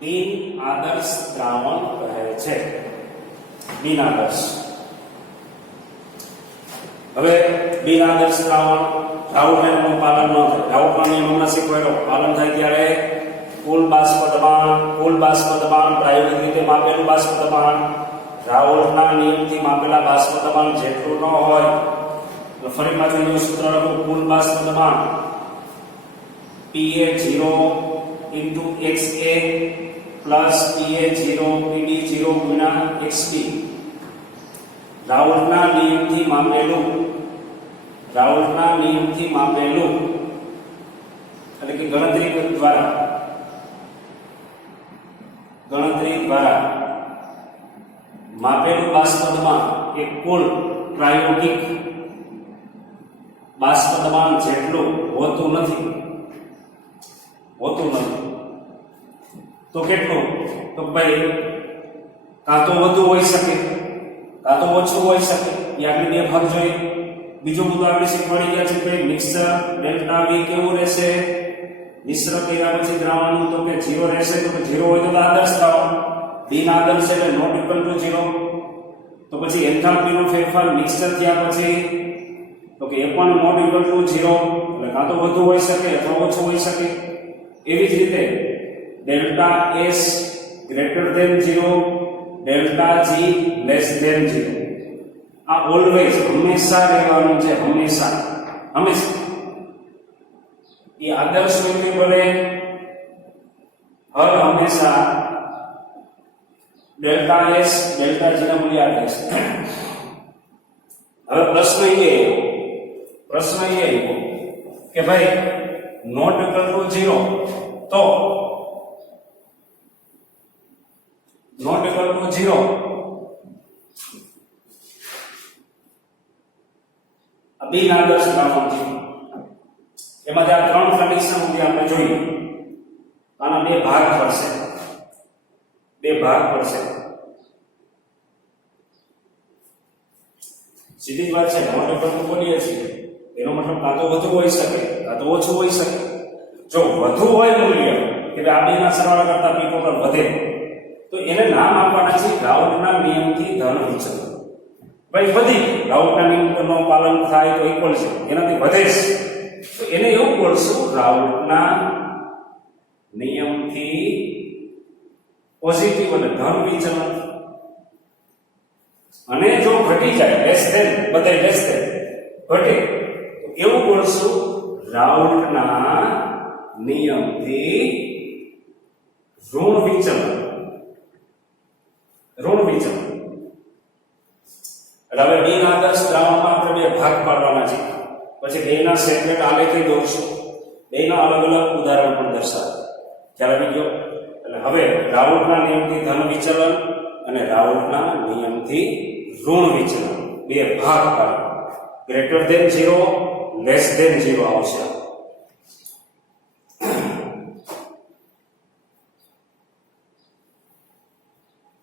બિન આદર્શ દ્રાવણ કહે છે. બિન આદર્શ. હવે બિન આદર્શ દ્રાવણ રાઉન્ડ નિયમનું પાલન ન થાય. રાઉન્ડના નિયમમાં શીખવાડો પાલન થાય ત્યારે કુલ બાષ્પ દબાણ પ્રાયોગિક રીતે માપેલું બાષ્પ દબાણ રાઉન્ડના નિયમથી માપેલા બાષ્પ દબાણ જેટલું ન હોય તો ફરી પાછું જો સૂત્ર લખો. કુલ બાષ્પ દબાણ PA0 into XA plus PA0 PD0 ગુણ્યા XB રાઉન્ડના નિયમથી માપેલું એટલે કે ગણતરી દ્વારા માપેલું બાષ્પ દબાણ એ કુલ પ્રાયોગિક બાષ્પ દબાણ જેટલું હોતું નથી. તો કેટલું? તો ભાઈ કાં તો વધુ હોઈ શકે કાં તો ઓછું હોઈ શકે. એ આપણે બે ભાગ જોઈએ. બીજું બધું આપણે શીખવાડી ગયા છે કે મિક્સર ડેલ્ટા V કેવું રહેશે? મિશ્ર કર્યા પછી દ્રાવણનું તો કે 0 રહેશે. તો કે 0 હોય તો આદર્શ દ્રાવણ. બિન આદર્શ એટલે નોટ ઇક્વલ ટુ 0. તો પછી એન્થાલ્પીનો ફેરફાર મિક્સર થયા પછી તો કે એ પણ નોટ ઇક્વલ ટુ 0 એટલે કાં તો વધુ હોઈ શકે અથવા ઓછું હોઈ શકે. એવી જ રીતે delta S greater than 0 delta G less than 0 આ ઓલવેઝ હંમેશા રહેવાનું છે. હંમેશા એ આદર્શ રીતે બને હર હંમેશા ડેલ્ટા S ડેલ્ટા G ના મૂલ્ય આપે છે. હવે પ્રશ્ન એ કે ભાઈ નોટ ઇક્વલ ટુ 0 તો નોટ ઇક્વલ ટુ 0 બિન આદર્શ દ્રાવણ છે. એમાંથી આ ત્રણ કન્ડિશન આપણે જોઈએ. આના બે ભાગ પડશે. સીધી જ વાત છે. નોટ ઇક્વલ ટુ બોલીએ છીએ એનો મતલબ કાં તો વધુ હોઈ શકે કાં તો ઓછું હોઈ શકે. જો વધુ હોય મૂલ્ય કે આ બેના સરવાળા કરતા P ટોટલ વધે તો એને નામ આપવાના છે રાઉન્ડના નિયમથી ધન વિચલન. ભાઈ વધી રાઉન્ડના નિયમનું પાલન થાય તો ઇક્વલ છે એનાથી વધે છે તો એને એવું બોલશું રાઉન્ડના નિયમથી પોઝિટિવ અને ધન વિચલન. અને જો ઘટી જાય લેસ ધેન બધે લેસ ધેન ઘટે તો એવું બોલશું રાઉન્ડના નિયમથી ઋણ વિચલન. હવે બિન આદર્શ દ્રાવણમાં આપણે બે ભાગ પાડવાના છે. પછી બેના સેપરેટ આલેખી દોરશું. બેના અલગ અલગ ઉદાહરણ પણ દર્શાવે. ખ્યાલ આવી ગયો? એટલે હવે રાઉન્ડના નિયમથી ધન વિચલન અને રાઉન્ડના નિયમથી ઋણ વિચલન બે ભાગ પાડો. ગ્રેટર ધેન 0 લેસ ધેન 0 આવશે.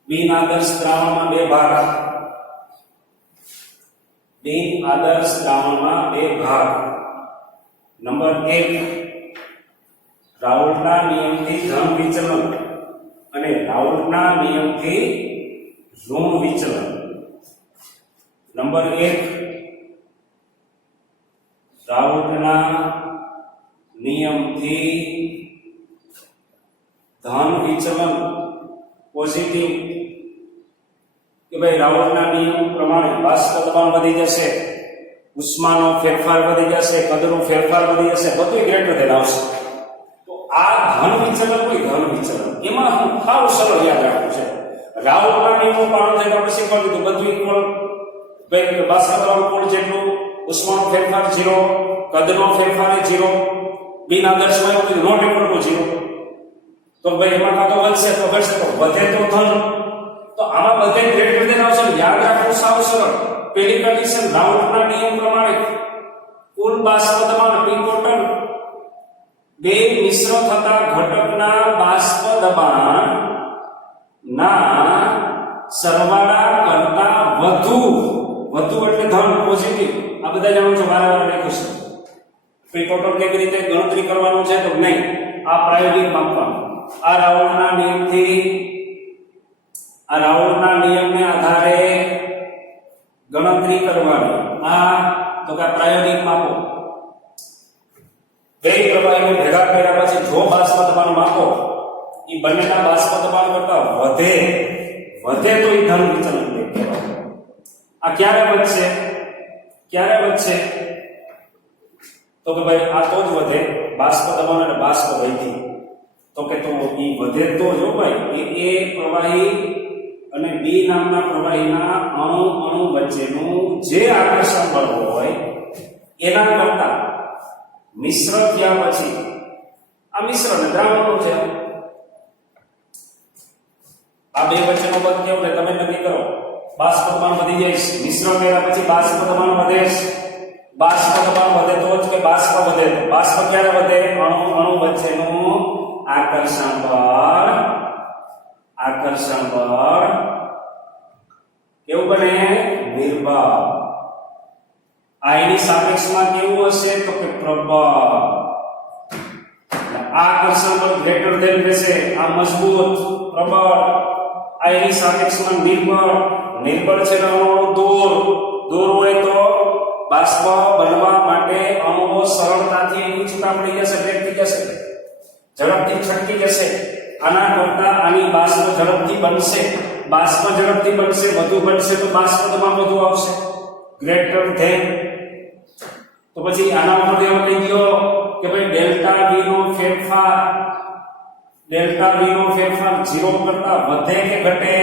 બિન આદર્શ દ્રાવણમાં બે ભાગ. નંબર 1 રાઉન્ડના નિયમથી ધન વિચલન અને રાઉન્ડના નિયમથી ઋણ વિચલન. નંબર 1 રાઉન્ડના નિયમથી ધન વિચલન પોઝિટિવ કે ભાઈ રાઉન્ડના નિયમ પ્રમાણે બાષ્પ દબાણ વધી જશે, ઉષ્માનો ફેરફાર વધી જશે, કદનો ફેરફાર વધી જશે, બધું ગ્રેટર ધેન આવશે. તો આ ધન વિચલન એમાં હું ખાવ સરળ યાદ રાખવું છે. રાઉન્ડના નિયમનું પાલન થાય આપણે શીખવાડી દીધું બધું ઇક્વલ. ભાઈ બાષ્પ દબાણ કુલ જેટલું, ઉષ્માનો ફેરફાર 0, કદનો ફેરફાર 0. બિન આદર્શમાં એવું નોટ ઇક્વલ ટુ 0 તો ભાઈ એમાં કાં તો વધશે તો ઘટશે તો વધે તો ધન. તો આમાં બધે ગ્રેટર ધેન આવશે. યાદ રાખવું સાવ સરળ. પહેલી કન્ડિશન રાઉન્ડના નિયમ પ્રમાણે કુલ બાષ્પ દબાણ P ટોટલ બે મિશ્ર થતા ઘટકના બાષ્પ દબાણ ના સરવાળા કરતા વધુ એટલે ધન પોઝિટિવ. આ બધા જાણો છો, વારંવાર લખ્યું છે. P ટોટલ કેવી રીતે ગણતરી કરવાનું છે તો નહીં, આ પ્રાયોગિક માપવાનું. આ રાઉલના નિયમને આધારે ગણતરી કરવાની. આ તો કે પ્રાયોગિક માપો બે પ્રવાહીને ભેગા કર્યા પછી જો બાષ્પ દબાણ માપો એ બંનેના બાષ્પ દબાણ કરતા વધે તો એ ધન વિચલન કહેવાય. આ ક્યારે વધશે તો કે ભાઈ આ તો જ વધે બાષ્પ દબાણ અને બાષ્પ વૈધી તો કે તો એ વધે તો જો ભાઈ એ પ્રવાહી અને બી નામના પ્રવાહીના અણુ વચ્ચેનું જે આકર્ષણ બળ હોય એના કરતા મિશ્ર થયા પછી આ મિશ્રણ દ્રાવણો છે આ બે વચ્ચેનો બળ કેવો તમે નક્કી કરો. બાષ્પ દબાણ વધી જાય મિશ્રણ કર્યા પછી બાષ્પ દબાણ વધે બાષ્પ દબાણ વધે તો જ કે બાષ્પ વધે. બાષ્પ ક્યારે વધે? અણુ વચ્ચેનું આકર્ષણ બળ કેવું બને? નિર્બળ. આ એની સાપેક્ષમાં કેવું હશે તો કે પ્રબળ. આકર્ષણ બળ ગ્રેટર ધેન રહેશે આ મજબૂત પ્રબળ. આ એની સાપેક્ષમાં નિર્બળ છે અણુ દૂર હોય તો બાષ્પ બનવા માટે અણુઓ સરળતાથી એની છૂટા પડી જશે, બ્રેક થઈ જશે, ઝડપથી છટકી જશે. આના કરતા આની બાષ્પ ઝડપથી બનશે, વધુ બનશે તો બાષ્પ દબાણ વધુ આવશે ગ્રેટર ધેન. તો પછી આના ઉપરથી આપણે લઈ ગયો કે ભાઈ ડેલ્ટા વી નો ફેરફાર 0 કરતા વધે કે ઘટે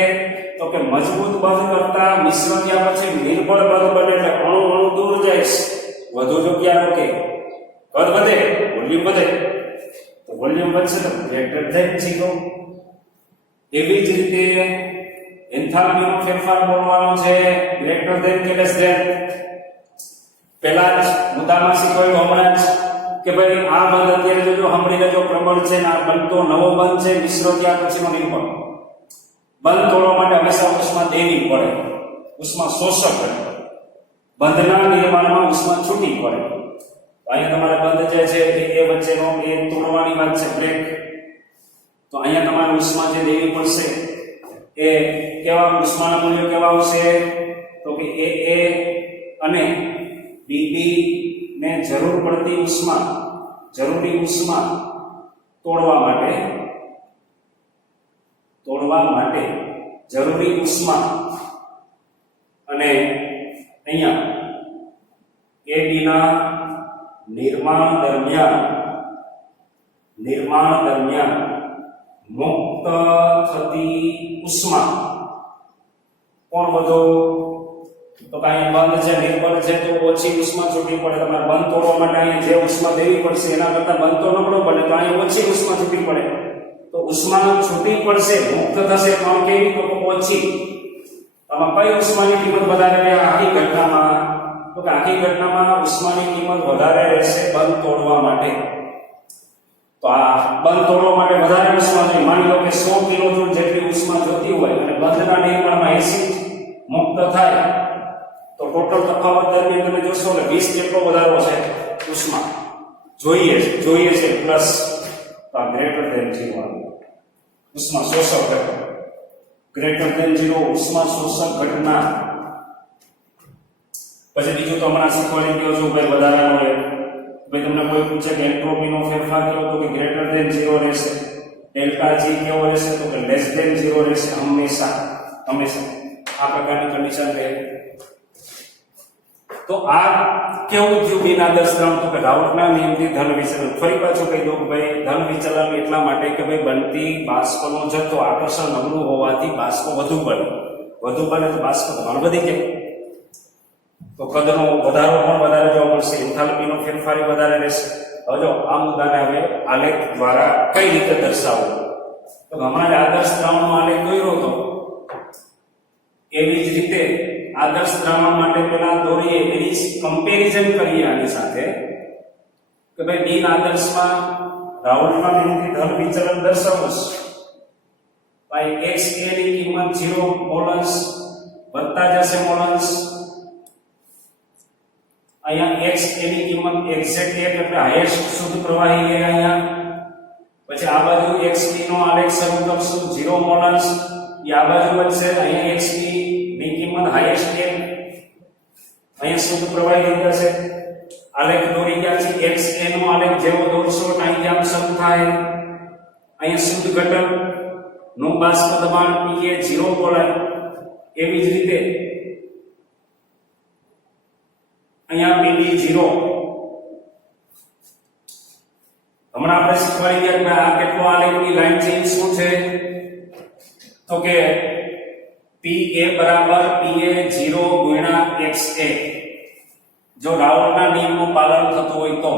તો કે મજબૂત બળ કરતા મિશ્ર થયા પછી નિર્બળ બળ બને એટલે અણુ દૂર જાય વધુ જગ્યા રોકે કદ વધે વોલ્યુમ વધે તો વોલ્યુમ વધશે તો ગ્રેટર ધેન 0. એવી જ રીતે એન્થાલ્પીનો ફેરફાર બોલવાનો છે ગ્રેટર ધેન કે લેસ ધેન. પહેલા જ મુદ્દામાં શીખવાયું હમણાં જ કે ભાઈ આ બંધ અત્યારે જો સાંભળી લેજો પ્રબળ છે ને આ બનતો નવો બંધ છે મિશ્ર થયા પછીનો નિર્બળ. બંધ તોડવા માટે હંમેશા ઉષ્મા દેવી પડે, ઉષ્મા શોષક બંધના નિર્માણમાં ઉષ્મા છૂટી પડે. અહીંયા તમારે બંધ જે છે એ વચ્ચેનો એ તોડવાની વાત છે બ્રેક. તો અહીંયા તમારે ઉષ્મા જે દેવી પડશે એ કેવા ઉષ્માના મૂલ્યો કેવા આવશે તો કે એ અને બીબી ને જરૂરી ઉષ્મા તોડવા માટે જરૂરી ઉષ્મા અને અહીંયા AB ના નિર્માણ દરમિયાન મુક્ત થતી ઉષ્મા કોણ બધો તો કાંઈ બંધ છે નિર્બળ છે તો ઓછી ઉષ્મા છૂટી પડે. તમારે બંધ તોડવા માટે અહીંયા જે ઉષ્મા દેવી પડશે એના કરતા બંધ તો નબળો પડે તો અહીંયા ઓછી ઉષ્મા છૂટી પડે. તો ઉષ્મા છૂટી પડશે મુક્ત થશે પણ કેવી તો ઓછી. આમાં કઈ ઉષ્માની કિંમત વધારે રહે આખી ઘટનામાં ઉષ્માની કિંમત વધારે રહેશે બંધ તોડવા માટે. તો આ બંધ તોડવા માટે વધારે ઉષ્મા જોઈએ. માની લો કે 100 કિલોજૂલ જેટલી ઉષ્મા જોતી હોય અને બંધના નિર્માણમાં 80 મુક્ત થાય તો ટોટલ તફાવત દરમિયાન તમે જોશો કે 20 જેટલો વધારો છે ઉષ્મા જોઈએ છે પ્લસ ગ્રેટર ધેન 0 ઉષ્મા શોષક ગ્રેટર ધેન 0 ઉષ્મા શોષક ઘટના. પછી બીજું તો હમણાં શીખવાડી ગયો છું ભાઈ વધારાનો ભાઈ તમને કોઈ પૂછે કે એન્ટ્રોપીનો ફેરફાર કેવો તો કે ગ્રેટર ધેન 0 રહેશે. ડેલ્ટા જી કેવો રહેશે તો કે લેસ ધેન 0 રહેશે હંમેશા આ પ્રકારની કન્ડિશન રહે. તો આ કેવું થયું બિન આદર્શ દ્રવ તો કે રાઉટના નિયમથી ધન વિચલન. ફરી પાછું કહી દઉં કે ભાઈ ધન વિચલન એટલા માટે કે ભાઈ બનતી બાષ્પનો જથ્થો આકર્ષણ નબળું હોવાથી બાષ્પ વધુ બને તો બાષ્પ ધન વધી જાય તો કદનો વધારો પણ વધારે જોવા મળશે, એન્થાલ્પીનો ફેરફાર વધારે રહેશે. હવે જો આ મુદ્દાને હવે આલેખ દ્વારા કઈ રીતે દર્શાવવું તો હમણાં આદર્શ દ્રાવણનો આલેખ દોર્યો હતો એવી જ રીતે આદર્શ દ્રાવણ માટે પેલા દોરીએ એની કમ્પેરિઝન કરીએ આની સાથે કે ભાઈ બિન આદર્શમાં રાઉલ્ટના નિયમથી ધન વિચલન દર્શાવવું ભાઈ XA ની કિંમત 0 મોલન્સ વધતા જશે મોલન્સ. અહીંયા XA ની કિંમત એક્ઝેક્ટ 1 એટલે હાઈએસ્ટ શુદ્ધ પ્રવાહી અહીંયા પછી આ બાજુ xp નો આલેખ શરૂ કરશું 0 મોલાર્સ એ આ બાજુ વધશે અહીંયા xp ની કિંમત હાઈએસ્ટ છે અહીંયા શુદ્ધ પ્રવાહી થઈ જશે આલેખ દોરી ગયા છે xa નો આલેખ જેવો દોરશો અહીં આમ શરૂ થાય અહીંયા શુદ્ધ ઘટક નું બાષ્પ દબાણ Pa 0 બોલાય એવી જ રીતે અહીંયા Pb 0 હમણાં આપણે શીખવાડી ગયા કે આ કેટલો આલેખની લાઈન ચેન્જ શું છે તો કે Pa બરાબર Pa 0 ગુણ્યા xa જો રાઉલના નિયમનું પાલન થતું હોય તો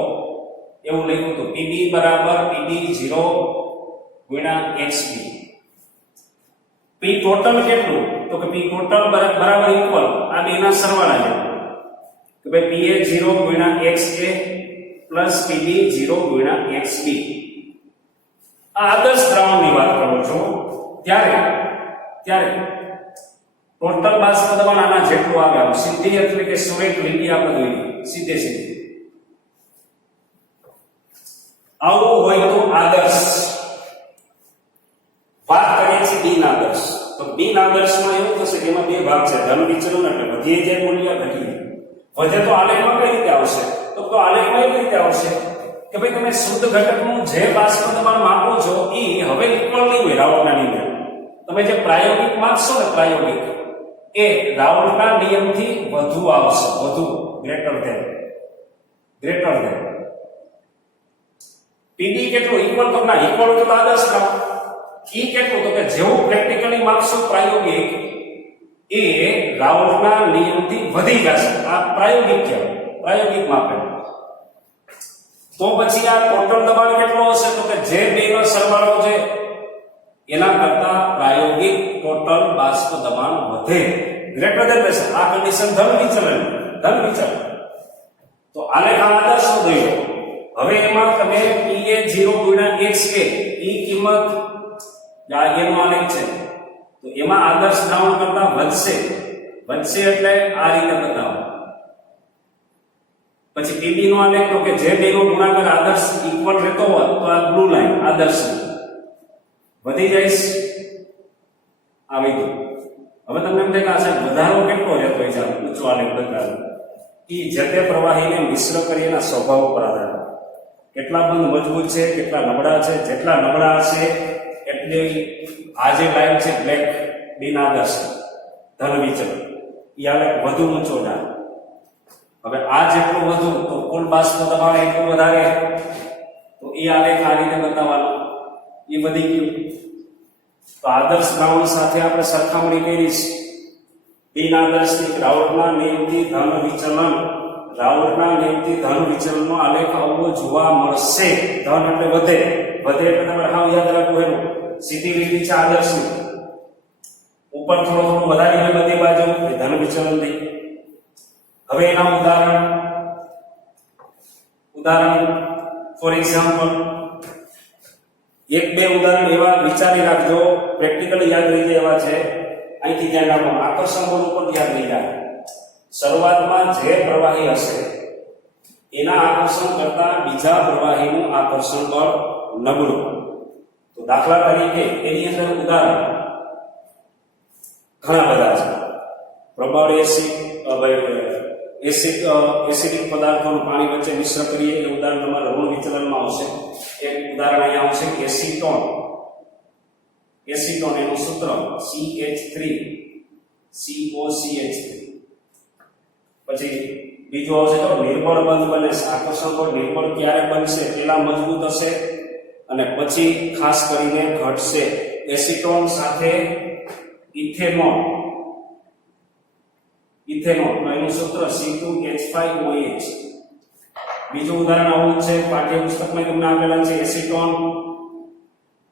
એવું લખ્યું તો Pb બરાબર Pb 0 ગુણ્યા xb P ટોટલ કેટલું તો કે P ટોટલ બરાબર ઇક્વલ આ બેના સરવાળા છે કે ભાઈ Pa 0 ગુણ્યા xa પ્લસ Pb 0 ગુણ્યા xb આ આદર્શ દ્રાવણની વાત કરું છું ત્યારે ટોટલ બાષ્પ દબાણ આના જેટલું આવે સીધી એટલે કે સ્ટ્રેટ લીટી આપણે દોરી સીધે સીધી આવું હોય તો આદર્શ વાત કરીએ છીએ બિન આદર્શ તો બિન આદર્શમાં એવું થશે કે એમાં બે ભાગ છે ધન વિચલન એટલે વધીએ જે મૂલ્ય ઘટીએ વધે તો આલેખમાં કઈ રીતે આવશે તો આલેખમાં એવી રીતે આવશે કે ભાઈ તમે શુદ્ધ ઘટકનું જે બાષ્પ દબાણ માપો છો એ હવે ઇક્વલ નહીં હોય રાઉલના નિયમ તમે જે પ્રાયોગિક માપશો ને પ્રાયોગિક એ રાઉલના નિયમથી વધુ આવશે વધુ ગ્રેટર ધેન Pb કેટલું ઇક્વલ તો ના ઇક્વલ તો આદર્શ ના ઈ કેટલું તો કે જેવું પ્રેક્ટિકલી માપશો પ્રાયોગિક એ રાઉલના નિયમથી વધી જશે આ પ્રાયોગિક કહેવાય પ્રાયોગિક માપે તો પછી આ ટોટલ દબાણ કેટલો હશે તો કે જે બેનો સરવાળો છે એના કરતા પ્રાયોગિક ટોટલ બાષ્પ દબાણ વધે ગ્રેટર ધેન રહેશે આ કન્ડિશન ધન વિચલન તો આલેખ આદર્શ થયો હવે એમાં તમે Pa 0 ગુણ્યા xa ઈ કિંમત આ એનો આલેખ છે તો એમાં આદર્શ દ્રાવણ કરતા વધશે એટલે આ રીતે બતાવો પછી Pb નો આલેખ તો કે જે બેનો ગુણાકાર આદર્શ ઇક્વલ રહેતો હોય તો આ બ્લુ લાઈન આદર્શ વધી જાય આવી ગયું હવે તમને એમ થાય કે આ સાહેબ વધારો કેટલો રહેતો હોય છે ઊંચો આલેખ બતાવો ઈ જતે પ્રવાહીને મિશ્ર કરી એના સ્વભાવ પર આધાર કેટલા બંધ મજબૂત છે કેટલા નબળા છે જેટલા નબળા હશે એટલે આ જે લાઈન છે બ્લેક બિન આદર્શ ધન વિચલન ઈ આલેખ વધુ ઊંચો જાય હવે આ જેટલું વધુ તો કુલ બાષ્પ દબાણ એટલું વધારે તો એ આલેખ આ રીતે બતાવવાનો એ વધી ગયું તો આદર્શ દ્રાવણ સાથે આપણે સરખામણી કરી બિન આદર્શની રાઉલના નિયમથી ધન વિચલનનો આલેખ આવો જોવા મળશે ધન એટલે વધે એટલે તમે હાવ યાદ રાખવું એનું સીધી લીટી છે આદર્શની ઉપર થોડું વધારીને બધી બાજુ ધન વિચલન થઈ હવે એના ઉદાહરણ ફોર એક્ઝામ્પલ એક બે ઉદાહરણ એવા વિચારી રાખજો પ્રેક્ટિકલી યાદ રહી જાય એવા છે અહીંથી ધ્યાન રાખો આકર્ષણ બળ ઉપર ધ્યાન નહીં જાય શરૂઆતમાં જે પ્રવાહી હશે એના આકર્ષણ કરતા બીજા પ્રવાહીનું આકર્ષણ બળ નબળું તો દાખલા તરીકે એની અંદર ઉદાહરણ ઘણા બધા છે પ્રબળ એસિડિક પદાર્થોનું પાણી વચ્ચે મિશ્ર કરીએ એ ઉદાહરણ તમારા ઋણ વિચલનમાં આવશે એક ઉદાહરણ અહીંયા આવશે એસિટોન એનું સૂત્ર CH3COCH3 પછી બીજું આવશે તો નિર્બળ બંધ બને આકર્ષણ બળ નિર્બળ ક્યારે બનશે પેલા મજબૂત હશે અને પછી ખાસ કરીને ઘટશે એસિટોન સાથે ઇથેનોલ એનું સૂત્ર C2H5OH બીજું ઉદાહરણ આવું છે પાઠ્યપુસ્તકમાં તમને આપેલા છે એસિટોન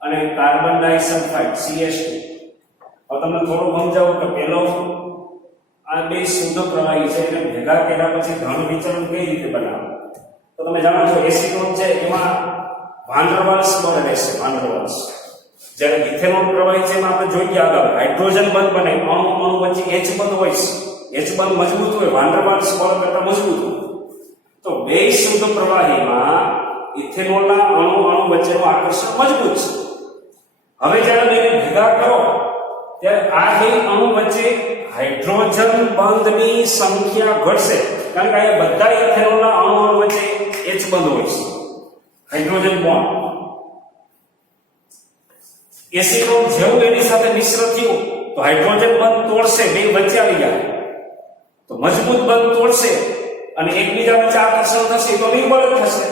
અને કાર્બન ડાઇસલ્ફાઇડ CH2 હવે તમને થોડું સમજાવું કે પેલો આ બે શુદ્ધ પ્રવાહી છે એને ભેગા કર્યા પછી ધન વિચલન કઈ રીતે બનાવે તો તમે જાણો છો એસિટોન છે એમાં વાન ડર વાલ્સ બળ રહેશે જ્યારે ઇથેનોલ પ્રવાહી છે એમાં આપણે જોઈએ આગળ હાઇડ્રોજન બંધ બને અણુ વચ્ચે H બંધ હોય H બંધ મજબૂત હોય વાન ડર વાલ્સ બળ કરતા મજબૂત હોય તો બે શુદ્ધ પ્રવાહીમાં ઇથેનોલના અણુ વચ્ચેનું આકર્ષણ મજબૂત છે. હવે જ્યારે બેને ભેગા કરો ત્યારે આ બે અણુ વચ્ચે હાઇડ્રોજન બંધની સંખ્યા ઘટશે, કારણ કે અહીંયા બધા ઇથેનોલના અણુ વચ્ચે H બંધ હોય છે, હાઇડ્રોજન બોન્ડ. એસિટોન જેવું એની સાથે મિશ્ર થયું તો હાઇડ્રોજન બંધ તોડશે, બે વચ્ચે આવી ગયા તો મજબૂત બંધ તોડશે અને એકબીજા વચ્ચે આકર્ષણ થશે તો નિર્બળ થશે.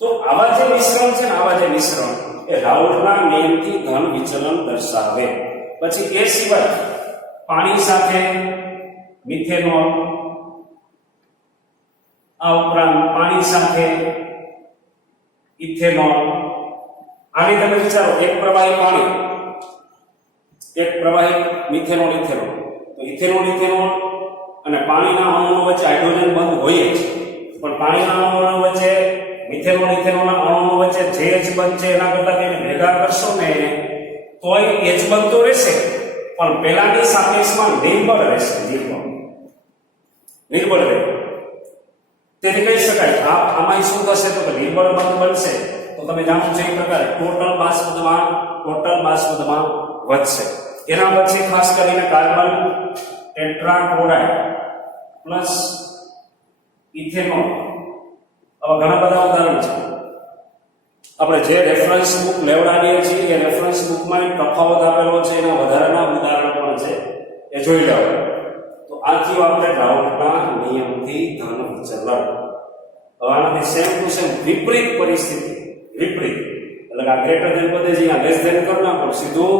તો આવા જે મિશ્રણ છે ને, આવા જે મિશ્રણ એ રાઉલ્ટના નિયમથી ધન વિચલન દર્શાવે. પછી એ સિવાય પાણી સાથે મિથેનોલ, આ ઉપરાંત પાણી સાથે ઇથેનોલ. આની તમે વિચારો, એક પ્રવાહી પાણી, એક પ્રવાહી મિથેનોલ ઇથેનોલ, તો ઇથેનોલ અને પાણીના અણુઓ વચ્ચે હાઇડ્રોજન બંધ હોય જ, પણ પાણીના અણુઓ વચ્ચે ઇથેનોલના અણુઓ વચ્ચે જે H બંધ છે એના કરતા તેને ભેગા કરશો ને તોય H બંધ તો રહેશે, પણ પેલાની સાપેક્ષમાં નિર્બળ રહેશે, નિર્બળ રહે. તેથી કહી શકાય આમાં શું થશે તો નિર્બળ બંધ બનશે તો તમે જાણો છો એ પ્રકારે ટોટલ બાષ્પ દબાણ વધશે. એના પછી ખાસ કરીને કાર્બન ટેટ્રાક્લોરાઇડ પ્લસ ઇથેનોલ, આવા ઘણા બધા ઉદાહરણ છે. આપણે જે રેફરન્સ બુક લેવડાવીએ છીએ એ રેફરન્સ બુકમાં એક તફાવત આપેલો છે, એના વધારાના ઉદાહરણ પણ છે, એ જોઈ લેવો. તો આ થયું આપણે રાઉલ્ટના નિયમથી ધન વિચલન. હવે આનાથી સેમ ટુ સેમ વિપરીત પરિસ્થિતિ, વિપરીત એટલે કે આ ગ્રેટર ધેન પદે જે આ લેસ ધેન કરી નાખો, સીધું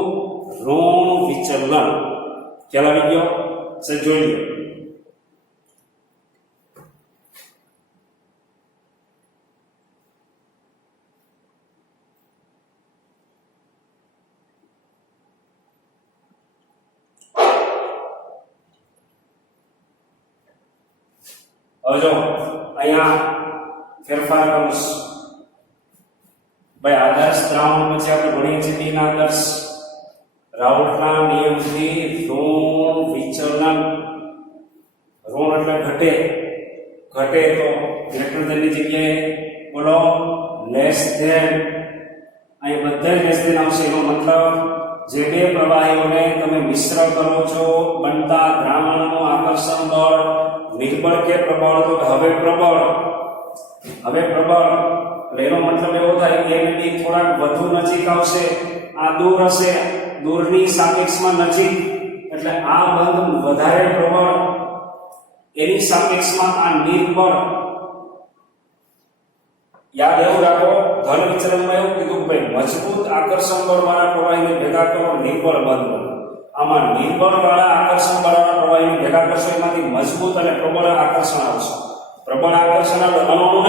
ઋણ વિચલન. ખ્યાલ આવી ગયો? સે જોઈ લો. હવે જો અહીંયા ફેરફાર કરું ભાઈ. આદર્શ દ્રાવણ પછી આપણે ભણીએ છીએ બિન આદર્શ. રાઉલ્ટના નિયમથી ઋણ વિચલન, ઋણ એટલે ઘટે, ઘટે તો ગ્રેટર ધેન ની જગ્યાએ બોલો લેસ ધેન. અહીં બધા લેસ ધેન આવશે. એનો મતલબ જે બે પ્રવાહીઓને તમે મિશ્ર કરો છો બનતા દ્રાવણનું આકર્ષણ બળ નિર્બળ કે પ્રબળ, તો હવે પ્રબળ એનો મતલબ એવો થાય કે એની થોડાક વધુ નજીક આવશે, આ દૂર હશે, દૂરની સાપેક્ષમાં નજીક, એટલે આ બંધ વધારે પ્રબળ, એની સાપેક્ષમાં આ નિર્બળ. યાદ એવું રાખો, ધન વિચલનમાં એવું કીધું કે ભાઈ મજબૂત આકર્ષણ બળ વાળા પ્રવાહીને ભેગા કરો, નિર્બળ બંધ. આમાં નિર્બળ વાળા આકર્ષણ બળવાળા પ્રવાહીને ભેગા કરશો, એમાંથી મજબૂત અને પ્રબળ આકર્ષણ આવશે. પ્રબળ આકર્ષણ આવે અણુઓ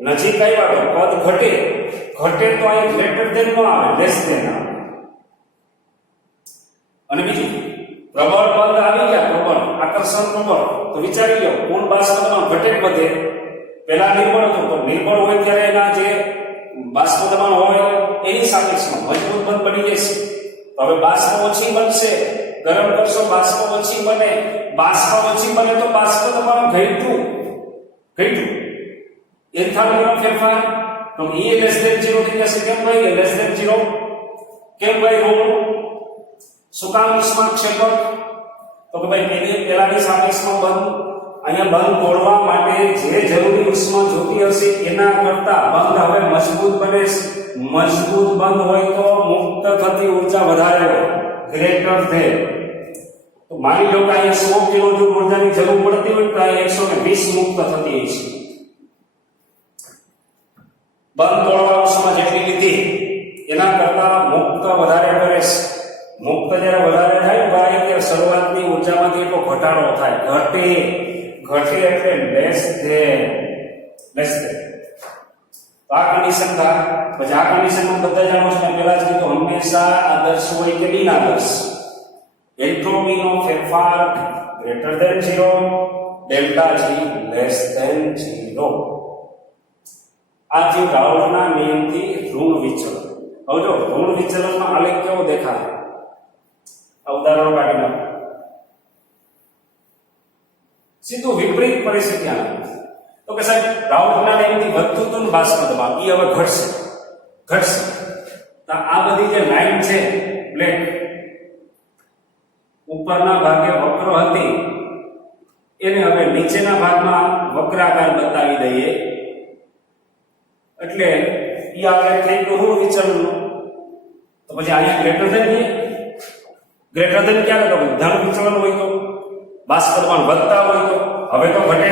નજીક આવ્યા તો પદ ઘટે તો અહીં ગ્રેટર ધેન નો આવે, લેસ ધેન આવે. અને બીજું પ્રબળ પદ આવી ગયા, પ્રબળ આકર્ષણ પ્રબળ, તો વિચારી લો કુલ બાષ્પ દબાણ ઘટે વધે. પહેલા નિર્બળ હતું, તો નિર્બળ હોય ત્યારે એના જે બાષ્પ દબાણ હોય એની સાપેક્ષમાં મજબૂત બંધ બની જશે. હવે બાષ્પ ઓછી બનશે, ગરમ કરશો બાષ્પ ઓછી બને, તો બાષ્પ દબાણ ઘટ્યું. એન્થાલ્પીનો ફેરફાર તો E લેસ ધેન 0 થઈ જશે. કેમ ભાઈ લેસ ધેન 0? કેમ ભાઈ ઋણ? શું કામ ઉષ્માક્ષેપક? તો કે ભાઈ પેલાની સાપેક્ષમાં બંધ, અહીંયા બંધ તોડવા માટે જે જરૂરી ઉષ્મા જોતી હશે એના કરતા બંધ હવે મજબૂત બને. મજબૂત બંધ હોય તો મુક્ત થતી ઊર્જા વધારે હોય, ગ્રેટર ધેન. તો માની લો કે અહીંયા 100 કિલો જો ઊર્જાની જરૂર પડતી હોય તો અહીંયા 120 મુક્ત થતી હશે. બંધ તોડવા ઉષ્મા જેટલી લીધી એના કરતા મુક્ત વધારે કરે. મુક્ત જ્યારે વધારે થાય ભાઈ ત્યારે શરૂઆતની ઊર્જામાંથી એટલો ઘટાડો થાય, ઘટે એટલે લેસ ધેન. આ કન્ડિશન થાય. પછી આ કન્ડિશનમાં બધા જાણો છો, પહેલા જ કીધું હંમેશા આદર્શ હોય કે બિન આદર્શ. એન્ટ્રોપીનો ફેરફાર greater than 0, delta G less than 0. આ જે રાઉલ્ટના નિયમથી ઋણ વિચલન. હવે જો ઋણ વિચલનમાં આલેખ કેવો દેખાય, આ ઉદાહરણો કાઢી નાખો. સીધું વિપરીત પરિસ્થિતિ આવે. તો કે સાહેબ રાઉટના નિયમથી વધતું હતું ને બાષ્પ દબાણ એ હવે ઘટશે. તો આ બધી જે લાઈન છે બ્લેક ઉપરના ભાગે વક્ર હતી એને હવે નીચેના ભાગમાં વક્રાકાર બતાવી દઈએ એટલે ઈ આપણે થઈ ગયું વિચલનનું. તો પછી અહીંયા ગ્રેટર ધેન ક્યારે તો ધન વિચલન હોય તો બાષ્પ દબાણ વધતા હોય તો હવે તો ઘટે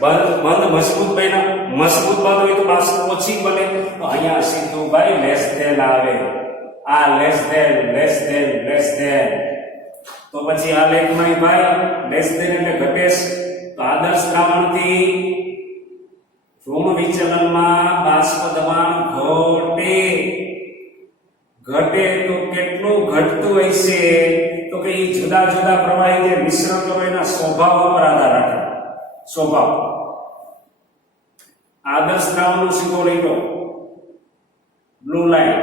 બંધ મજબૂત બન્યા મજબૂત બંધ હોય તો બાષ્પ ઓછી બને તો અહીંયા સીધું ભાઈ લેસ ધેન આવે. આ લેસ ધેન તો પછી આ લેખમાં ભાઈ લેસ ધેન એટલે ઘટેશ. તો આદર્શ દ્રાવણથી ધ્રુવ વિચલનમાં બાષ્પ દબાણ ઘટે તો કેટલું ઘટતું હશે તો કે એ જુદા જુદા પ્રવાહી જે મિશ્રણ કરો એના સ્વભાવ ઉપર આધાર રાખે. સ્વભાવ આદર્શ દ્રાવણનો સીધો લઈ લો બ્લુ લાઈન.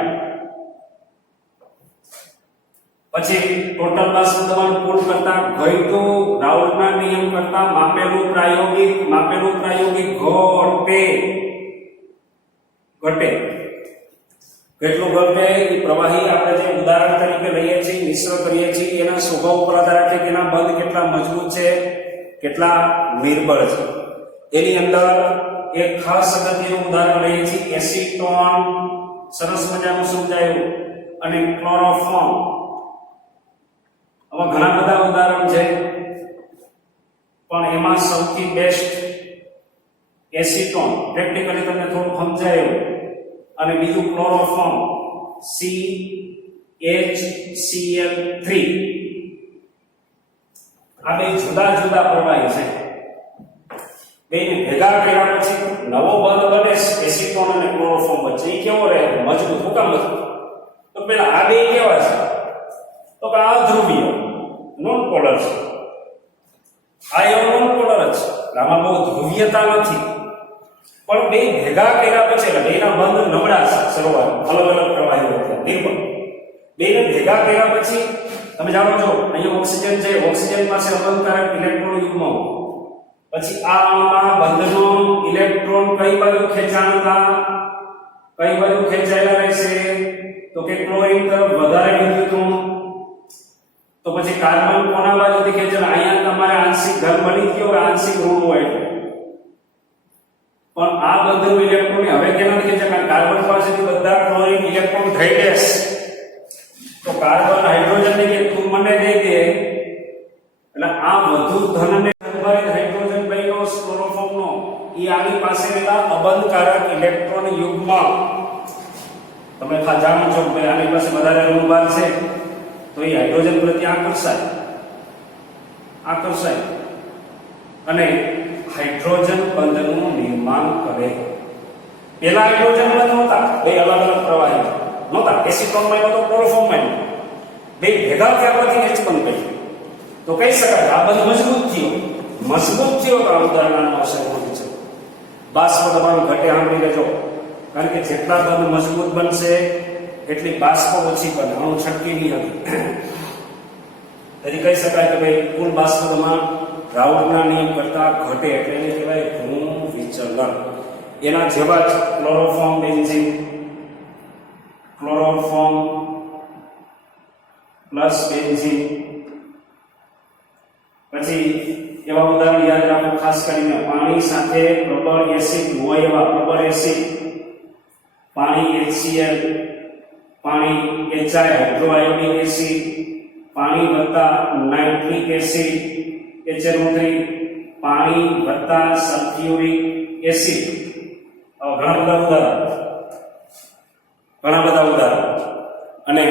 પછી ટોટલ બાષ્પ દબાણ કુલ કરતા ઘટ્યું રાઉટના નિયમ કરતા માપેલું પ્રાયોગિક ઘટે. કેટલું ઘટે એ પ્રવાહી આપણે જે ઉદાહરણ તરીકે લઈએ છીએ મિશ્ર કરીએ છીએ એના સ્વભાવ ઉપર આધાર રાખે કે એના બંધ કેટલા મજબૂત છે કેટલા નિર્બળ છે. એની અંદર એક ખાસ અગત્યનું ઉદાહરણ લઈએ છીએ એસીટોન સરસ મજાનું સમજાયું અને ક્લોરોફોર્મ. આવા ઘણા બધા ઉદાહરણ છે પણ એમાં સૌથી બેસ્ટ એસીટોન પ્રેક્ટિકલી તમને થોડું સમજાયું અને બીજું ક્લોરોફોર્મ CHCl3. આ બે જુદા જુદા પ્રવાહી છે. બેને ભેગા કર્યા પછી નવો બંધ બને એસીટોન અને ક્લોરોફોર્મ વચ્ચે. એ કેવો રહે મજબૂત. શું કામ મજબૂત? તો પેલા આ બે કેવા છે તો કે આ ધ્રુવીય નોન પોલર છે. આ એવો નોન પોલર જ છે. આમાં બહુ ધ્રુવીયતા નથી પણ બે ભેગા કર્યા પછી એટલે બેના બંધ નબળા છે. શરૂઆત અલગ અલગ પ્રવાહીઓ નિર્બળ. બેને ભેગા કર્યા પછી તમે જાણો છો અહીંયા ઓક્સિજન છે. ઓક્સિજન પાસે અબંધકારક ઇલેક્ટ્રોન યુગ્મ પછી આમાં બંધનો ઇલેક્ટ્રોન કઈ બાજુ ખેંચાયેલા રહેશે તો કે ક્લોરીન તરફ વધારે વિદ્યુતઋણ. તો પછી કાર્બન કોના બાજુથી ખેંચે? અહીંયા તમારે આંશિક ધન બની ગયો આંશિક ઋણ હોય પણ આ બંધનું ઇલેક્ટ્રોન હવે કેનાથી ખેંચે? કારણ કાર્બન પાસેથી બધા ક્લોરીન ઇલેક્ટ્રોન થઈ જશે તો કાર્બન હાઇડ્રોજન ને કે તું મને દઈ દે એટલે આ વધુ ધનને સંભાવિત હાઇડ્રોજન બન્યો ક્લોરોફોર્મનો એ આની પાસે રહેલા અબંધકારક ઇલેક્ટ્રોન યુગ્મ. તમે જાણો છો કે આની પાસે વધારે ઋણભાર છે તો એ હાઇડ્રોજન પ્રત્યે આકર્ષાય અને હાઇડ્રોજન બંધનું નિર્માણ કરે. પેલા હાઇડ્રોજન બંધ નહોતા, બે અલગ અલગ પ્રવાહી નહોતા. એસીટોનમાં નહોતો, ક્લોરોફોર્મમાં નહોતો. બે ભેગા થયા પછી એચ બંધ કર્યું તો કહી શકાય આ બંધ મજબૂત થયો. તો આ ઉદાહરણ આવશે છે બાષ્પ દબાણ ઘટે. સાંભળી લેજો કારણ કે જેટલા બંધ મજબૂત બનશે એટલી બાષ્પ ઓછી બને. અણુ છટકી નહીં હતી. તેથી કહી શકાય કે ભાઈ કુલ બાષ્પ દબાણ રાઉટના નિયમ કરતા ઘટે એટલે એને કહેવાય ધ્રુવ વિચલન. એના જેવા જ chloroform benzene chloroform plus benzene. પછી એવા ઉદાહરણ યાદ રાખો ખાસ કરીને પાણી સાથે પ્રબળ એસિડ હોય એવા પ્રબળ એસિડ પાણી HCl પાણી HI હાઇડ્રોઆયોડિક એસિડ પાણી વત્તા નાઇટ્રિક એસિડ HNO3 પાણી વત્તા સલ્ફ્યુરિક એસિડ. ઘણા બધા ઉદાહરણ અને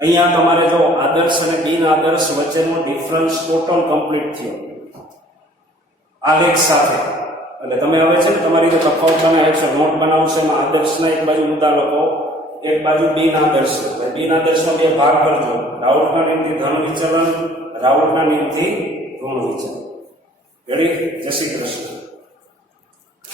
અહીંયા તમારે જો આદર્શ અને બિન આદર્શ વચ્ચેનો ડિફરન્સ ટોટલ કમ્પ્લીટ થયો આલેખ સાથે. એટલે તમે હવે છે ને તમારી રીતે તફાવત બનાવે છે, નોટ બનાવશો એમાં આદર્શના એક બાજુ મુદ્દા લખો એક બાજુ બિન આદર્શ. બિન આદર્શનો બે ભાગ કરજો. રાઉટના નિયમથી ધન વિચલન, રાઉટના નિયમથી ઋણ વિચલન. રેડી? જય શ્રી કૃષ્ણ.